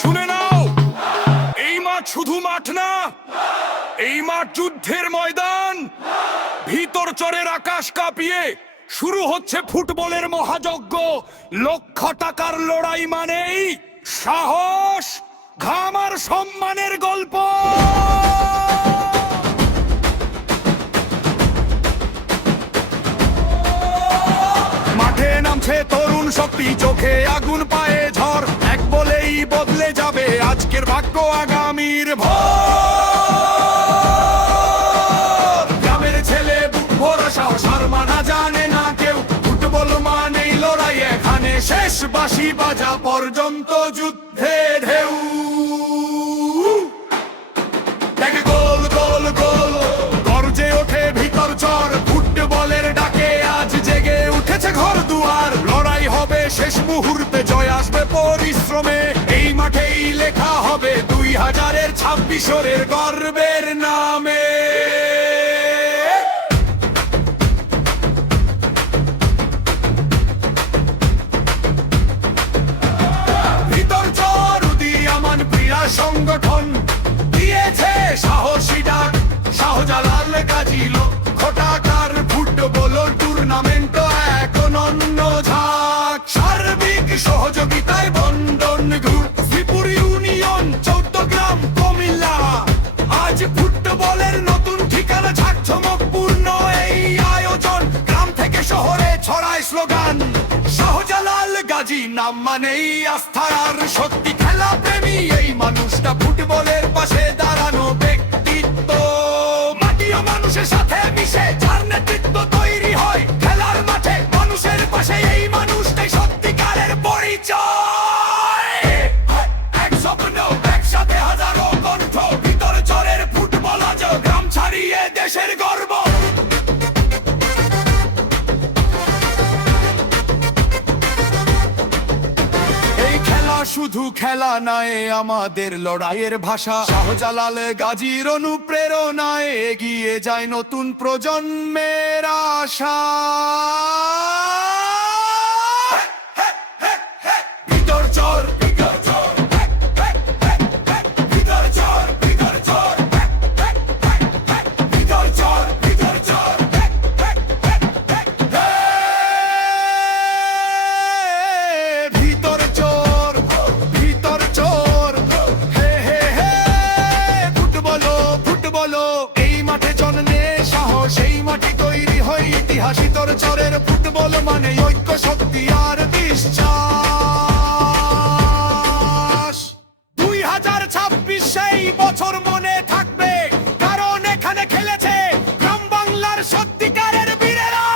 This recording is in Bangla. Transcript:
শুনে নাও, এই মাঠ শুধু মাঠ না, এই মাঠ যুদ্ধের ময়দান। ভিতর চরের আকাশ কাঁপিয়ে শুরু হচ্ছে ফুটবলের মহাযজ্ঞ। লক্ষ টাকার লড়াই মানেই সাহস, ঘাম আর সম্মানের গল্প। মাঠে নামছে তরুণ শক্তি, চোখে আগুন পায়ে ঝড়। এক বলেই বদলে যাবে আজকের ভাগ্য, আগামীর ভোর। গ্রামের ছেলে বুক ভরা সাহস, হার মানা জানে না কেউ। ফুটবল মানেই লড়াই, এখানে শেষ বাঁশি বাজা পর্যন্ত যুদ্ধে ঢেউ। দেখে গোল গোল গোল গর্জে ওঠে ভিতর চর। ফুটবলের ডাকে আজ জেগে উঠেছে ঘর দুয়ার। লড়াই হবে শেষ মুহূর্তে, জয় আসবে পরিশ্রমে। এই মাঠেই লেখা হবে 2026 গর্বের নামে। ভিতর চর উদীয়মান ক্রীড়া সংগঠন দিয়েছে সাহসী ডাক। শাহজালাল গাজী লক্ষ টাকার ফুটবল টুর্নামেন্ট এক অনন্য ঝাঁক। সার্বিক সহযোগিতায় বন্ধন গ্রুপ, শ্রীপুর ইউনিয়ন, 14 গ্রাম, কুমিল্লা। আজ ফুটবলের নতুন ঠিকানা, ঝাঁকঝমকপূর্ণ এই আয়োজন। গ্রাম থেকে শহরে ছড়ায় স্লোগান, শাহজালাল গাজী নাম মানেই আস্থা আর শক্তি। খেলা প্রেমী এই মানুষটা, ফুটবলের পাশে দাঁড়ানো ব্যক্তিত্ব। মাটি ও মানুষের সাথে মিশে যার নেতৃত্ব তৈরি হয় খেলার মাঠে। মানুষের পাশে এই মানুষটাই সত্যিকারের পরিচয়। এক স্বপ্ন, একসাথে হাজারো কণ্ঠ। ভিতর চরের ফুটবল আজ গ্রাম ছাড়িয়ে দেশের গর্ব। শুধু খেলা নয়, আমাদের লড়াইয়ের ভাষা। শাহজালাল গাজীর অনুপ্রেরণায় এগিয়ে যায় নতুন প্রজন্মের আশা। ভিতর চর, ভিতর চর, ভিতর চর, ভিতর চর, ভিতর চর, ভিতর চর। ভিতর চরের ফুটবল মানে ঐক্য, শক্তি আর বিশ্বাস। 2026 সেই বছর মনে থাকবে, কারণ এখানে খেলেছে গ্রাম বাংলার সত্যিকারের বীরেরা।